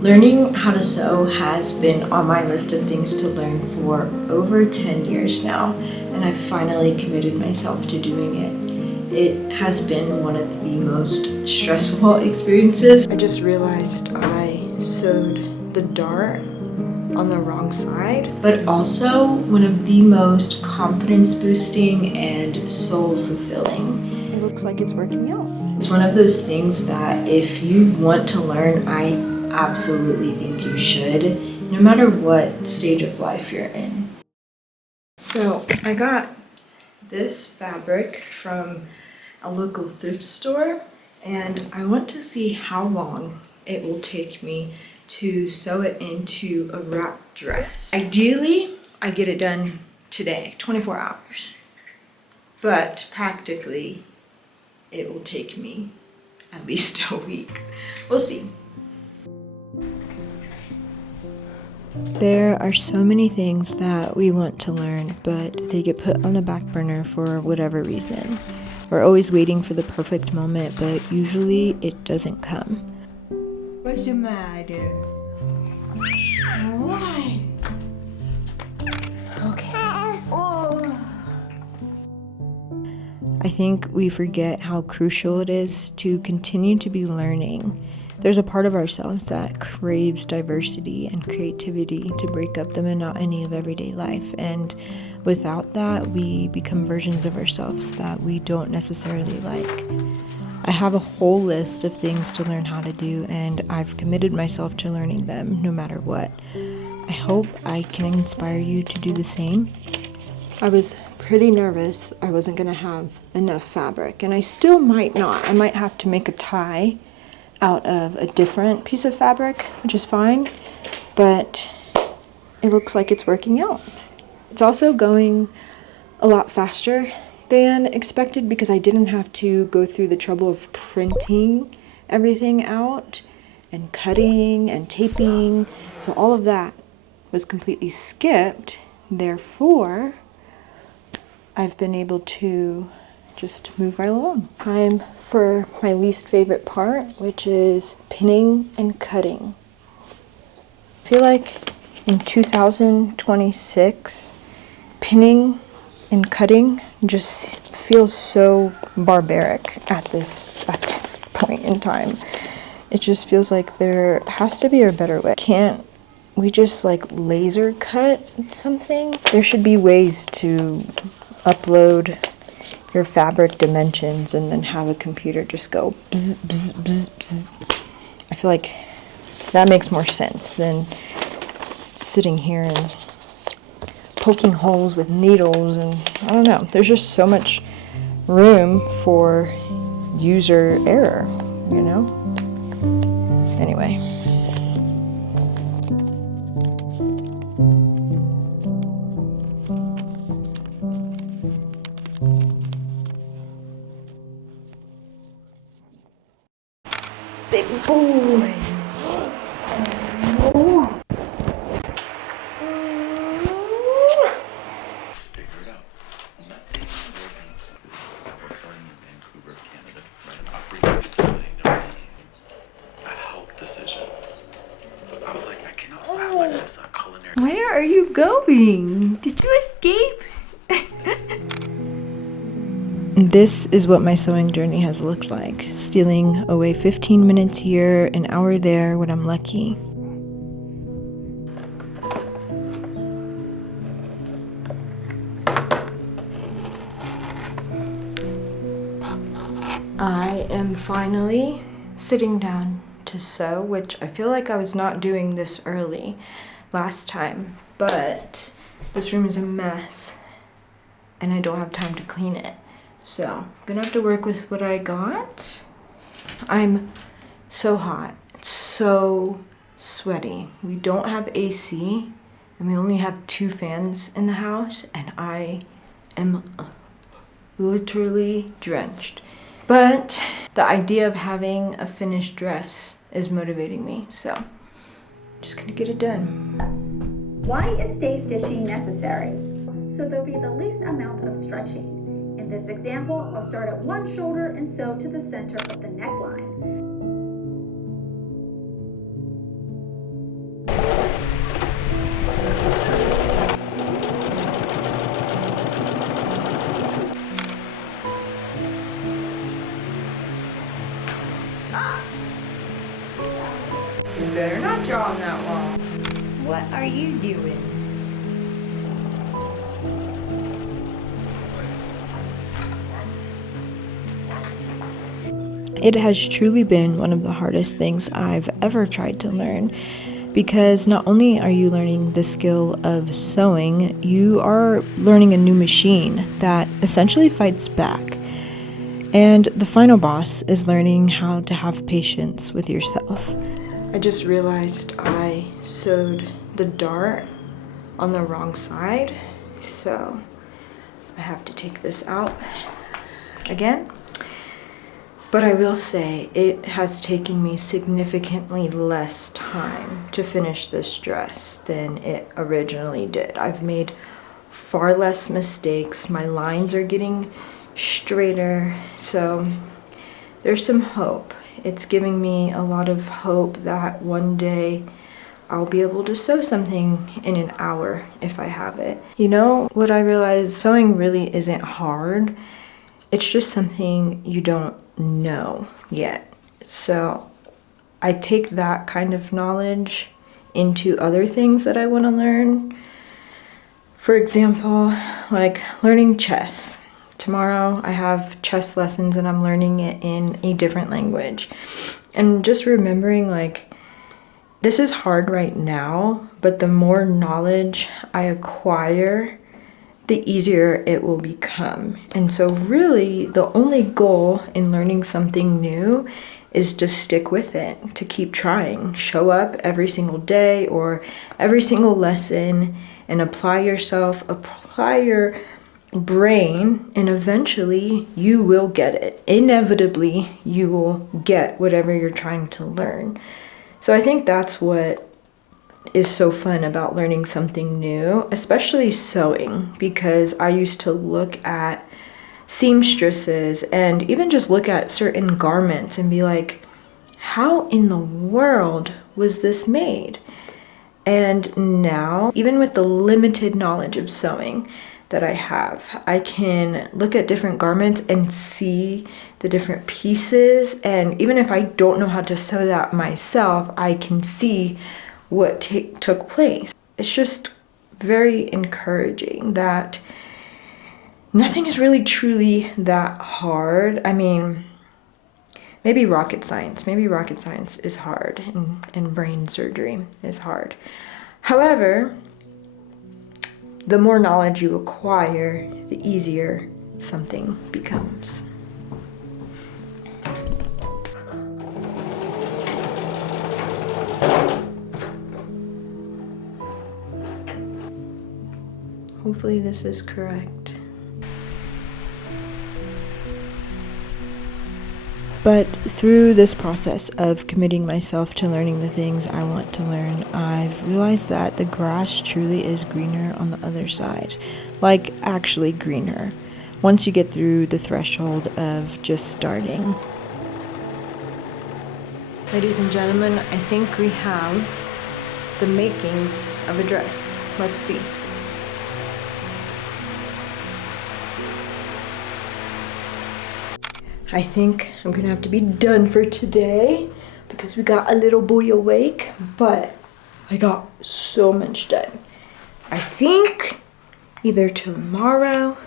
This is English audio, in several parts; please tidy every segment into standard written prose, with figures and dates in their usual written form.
Learning how to sew has been on my list of things to learn for over 10 years now, and I finally committed myself to doing it. It has been one of the most stressful experiences. I just realized I sewed the dart on the wrong side, but also one of the most confidence boosting and soul fulfilling. It looks like it's working out. It's one of those things that if you want to learn, I absolutely think you should, no matter what stage of life you're in. So I got this fabric from a local thrift store, and I want to see how long it will take me to sew it into a wrap dress. Ideally, I get it done today, 24 hours. But practically, it will take me at least a week. We'll see. There are so many things that we want to learn, but they get put on the back burner for whatever reason. We're always waiting for the perfect moment, but usually it doesn't come. What's the matter? What? Okay. Oh. I think we forget how crucial it is to continue to be learning. There's a part of ourselves that craves diversity and creativity to break up the monotony of everyday life, and without that, we become versions of ourselves that we don't necessarily like. I have a whole list of things to learn how to do, and I've committed myself to learning them no matter what. I hope I can inspire you to do the same. I was pretty nervous I wasn't gonna have enough fabric, and I still might not. I might have to make a tie out of a different piece of fabric, which is fine, but it looks like it's working out. It's also going a lot faster than expected because I didn't have to go through the trouble of printing everything out and cutting and taping, so all of that was completely skipped. Therefore, I've been able to just move right along. Time for my least favorite part, which is pinning and cutting. I feel like in 2026, pinning and cutting just feels so barbaric at this point in time. It just feels like there has to be a better way. Can't we just like laser cut something? There should be ways to upload your fabric dimensions and then have a computer just go bzz, bzz, bzz, bzz. I feel like that makes more sense than sitting here and poking holes with needles, and I don't know. There's just so much room for user error, you know? Anyway. Big boy. Where are you going? Did you escape? This is what my sewing journey has looked like, stealing away 15 minutes here, an hour there when I'm lucky. I am finally sitting down to sew, which I feel like I was not doing this early last time, but this room is a mess and I don't have time to clean it. So I'm gonna have to work with what I got. I'm so hot, it's so sweaty. We don't have AC and we only have 2 fans in the house, and I am literally drenched. But the idea of having a finished dress is motivating me, so I'm just gonna get it done. Why is stay stitching necessary? So there'll be the least amount of stretching. In this example, I'll start at one shoulder and sew to the center of the neckline. better not draw on that wall. What are you doing? It has truly been one of the hardest things I've ever tried to learn, because not only are you learning the skill of sewing, you are learning a new machine that essentially fights back. And the final boss is learning how to have patience with yourself. I just realized I sewed the dart on the wrong side, so I have to take this out again. But I will say it has taken me significantly less time to finish this dress than it originally did. I've made far less mistakes. My lines are getting straighter, so there's some hope. It's giving me a lot of hope that one day I'll be able to sew something in an hour if I have it. You know what I realized? Sewing really isn't hard. It's just something you don't know yet. So I take that kind of knowledge into other things that I want to learn. For example, like learning chess. Tomorrow I have chess lessons and I'm learning it in a different language. And just remembering, like, this is hard right now, but the more knowledge I acquire, the easier it will become. And so really the only goal in learning something new is to stick with it, to keep trying. Show up every single day or every single lesson and apply yourself, apply your brain, and eventually you will get it. Inevitably, you will get whatever you're trying to learn. So I think that's what is so fun about learning something new, especially sewing, because I used to look at seamstresses and even just look at certain garments and be like, how in the world was this made? And now, even with the limited knowledge of sewing that I have, I can look at different garments and see the different pieces. And even if I don't know how to sew that myself, I can see what took place. It's just very encouraging that nothing is really truly that hard. I mean, maybe rocket science is hard, and brain surgery is hard. However, the more knowledge you acquire, the easier something becomes. Hopefully this is correct. But through this process of committing myself to learning the things I want to learn, I've realized that the grass truly is greener on the other side. Like, actually greener, once you get through the threshold of just starting. Ladies and gentlemen, I think we have the makings of a dress. Let's see. I think I'm gonna have to be done for today because we got a little boy awake, but I got so much done. I think either tomorrow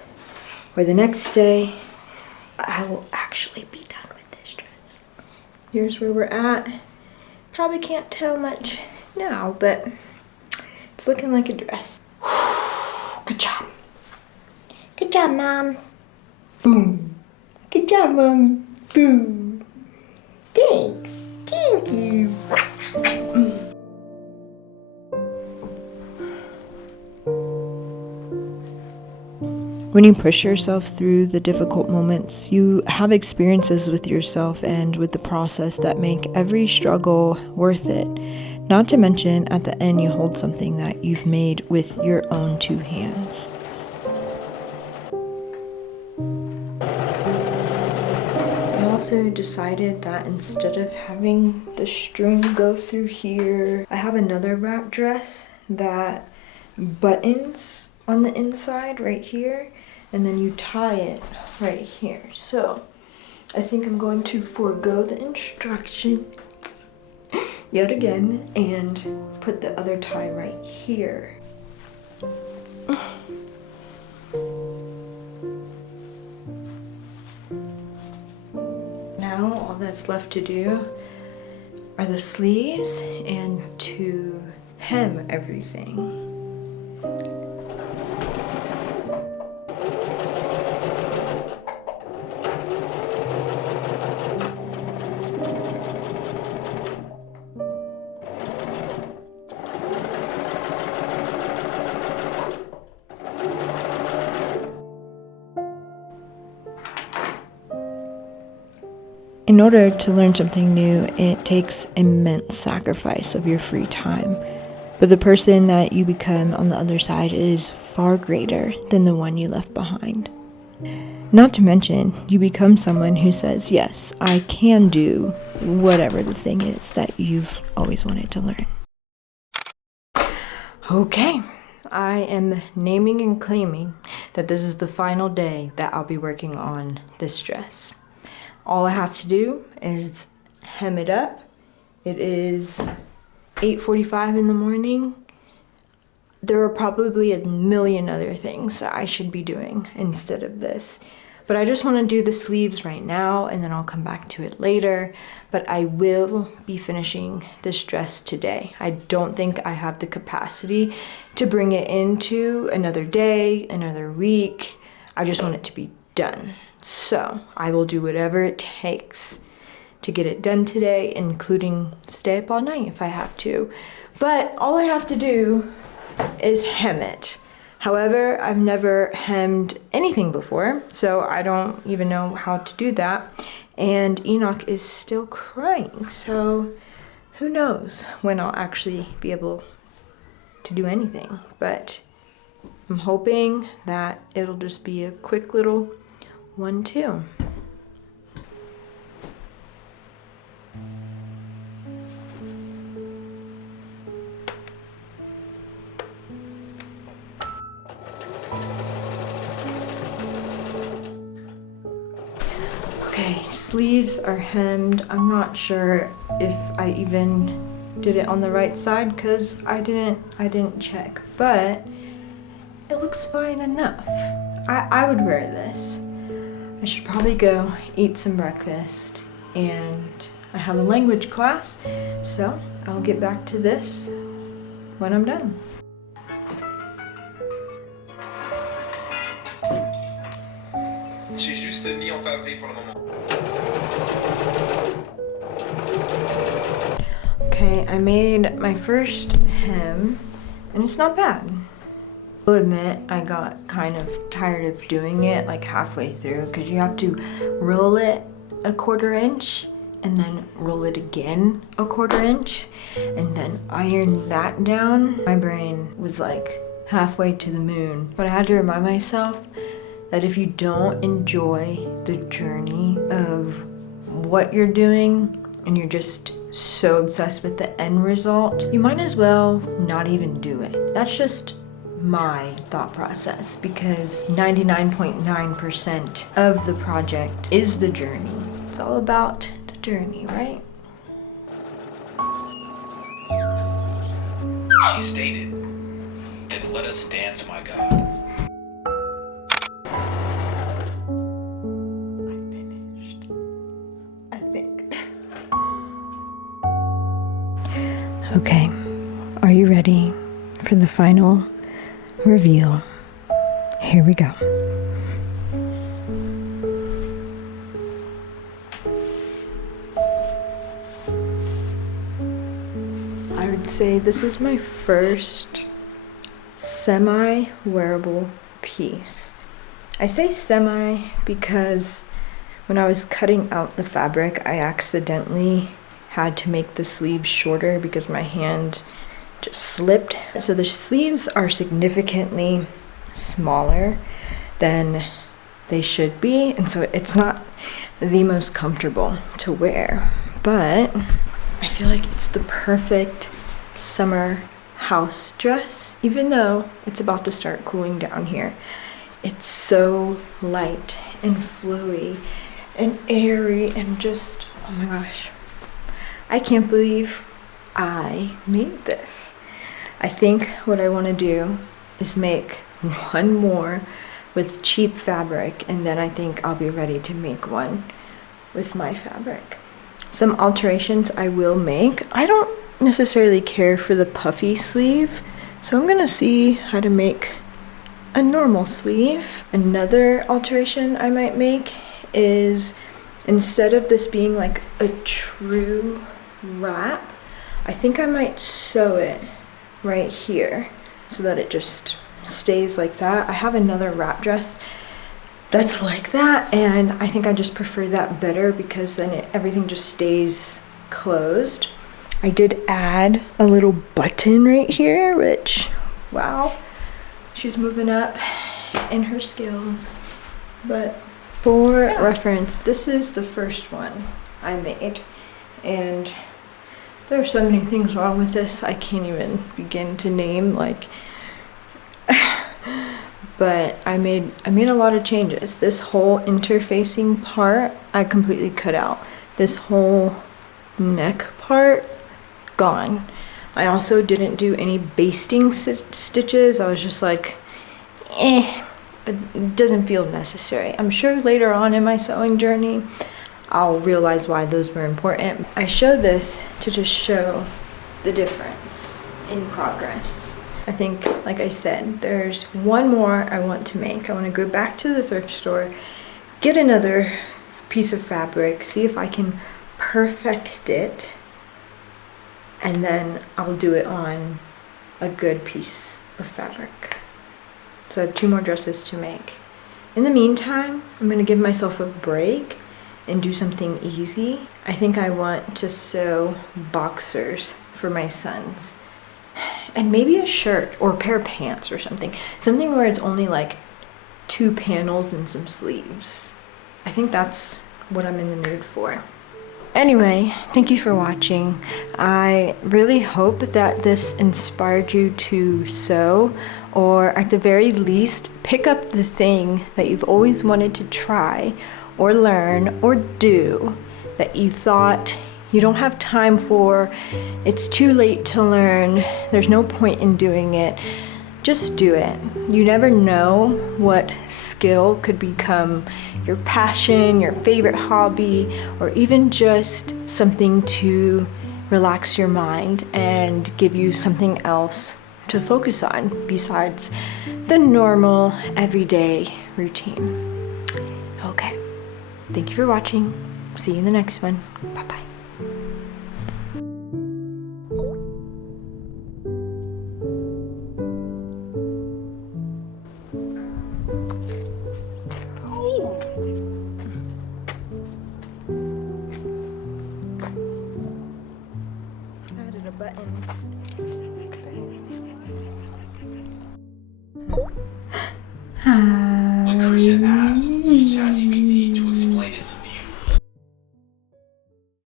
or the next day, I will actually be done with this dress. Here's where we're at. Probably can't tell much now, but it's looking like a dress. Good job. Good job, Mom. Boom. Good job, Mommy. Boom. Thanks. Thank you. When you push yourself through the difficult moments, you have experiences with yourself and with the process that make every struggle worth it. Not to mention, at the end, you hold something that you've made with your own two hands. I also decided that instead of having the string go through here, I have another wrap dress that buttons on the inside right here, and then you tie it right here. So I think I'm going to forego the instructions yet again and put the other tie right here. Now all that's left to do are the sleeves and to hem everything. In order to learn something new, it takes immense sacrifice of your free time. But the person that you become on the other side is far greater than the one you left behind. Not to mention, you become someone who says, yes, I can do whatever the thing is that you've always wanted to learn. Okay, I am naming and claiming that this is the final day that I'll be working on this dress. All I have to do is hem it up. It is 8:45 in the morning. There are probably a million other things that I should be doing instead of this. But I just want to do the sleeves right now and then I'll come back to it later. But I will be finishing this dress today. I don't think I have the capacity to bring it into another day, another week. I just want it to be done. So I will do whatever it takes to get it done today, including stay up all night if I have to. But all I have to do is hem it. However, I've never hemmed anything before, so I don't even know how to do that. And Enoch is still crying, so who knows when I'll actually be able to do anything. But I'm hoping that it'll just be a quick little 1-2. Okay, sleeves are hemmed. I'm not sure if I even did it on the right side because I didn't check, but it looks fine enough. I would wear this. I should probably go eat some breakfast, and I have a language class, so I'll get back to this when I'm done. J'ai juste mis en favori pour le moment. Okay, I made my first hem, and it's not bad. I'll admit I got kind of tired of doing it like halfway through because you have to roll it a 1/4 inch and then roll it again a 1/4 inch and then iron that down. My brain was like halfway to the moon, but I had to remind myself that if you don't enjoy the journey of what you're doing and you're just so obsessed with the end result, you might as well not even do it. That's just my thought process because 99.9% of the project is the journey. It's all about the journey, right? She stated, "Then let us dance, my God." I finished. I think. Okay, are you ready for the final reveal? Here we go. I would say this is my first semi-wearable piece. I say semi because when I was cutting out the fabric, I accidentally had to make the sleeves shorter because my hand just slipped. So the sleeves are significantly smaller than they should be, and so it's not the most comfortable to wear, but I feel like it's the perfect summer house dress, even though it's about to start cooling down here. It's so light and flowy and airy and just, oh my gosh. I can't believe I made this. I think what I want to do is make one more with cheap fabric, and then I think I'll be ready to make one with my fabric. Some alterations I will make. I don't necessarily care for the puffy sleeve, so I'm gonna see how to make a normal sleeve. Another alteration I might make is, instead of this being like a true wrap, I think I might sew it right here so that it just stays like that. I have another wrap dress that's like that, and I think I just prefer that better because then everything just stays closed. I did add a little button right here, which, wow, she's moving up in her skills. But for reference, this is the first one I made, and there are so many things wrong with this I can't even begin to name, like but I made a lot of changes. This whole interfacing part I completely cut out. This whole neck part, gone. I also didn't do any basting stitches. I was just like, it doesn't feel necessary. I'm sure later on in my sewing journey I'll realize why those were important. I show this to just show the difference in progress. I think, like I said, there's one more I want to make. I want to go back to the thrift store, get another piece of fabric, see if I can perfect it, and then I'll do it on a good piece of fabric. So I have 2 more dresses to make. In the meantime, I'm going to give myself a break and do something easy. I think I want to sew boxers for my sons. And maybe a shirt or a pair of pants or something. Something where it's only like 2 panels and some sleeves. I think that's what I'm in the mood for. Anyway, thank you for watching. I really hope that this inspired you to sew, or at the very least, pick up the thing that you've always wanted to try or learn or do that you thought you don't have time for, it's too late to learn, there's no point in doing it. Just do it. You never know what skill could become your passion, your favorite hobby, or even just something to relax your mind and give you something else to focus on besides the normal everyday routine. Okay, thank you for watching. See you in the next one. Bye-bye.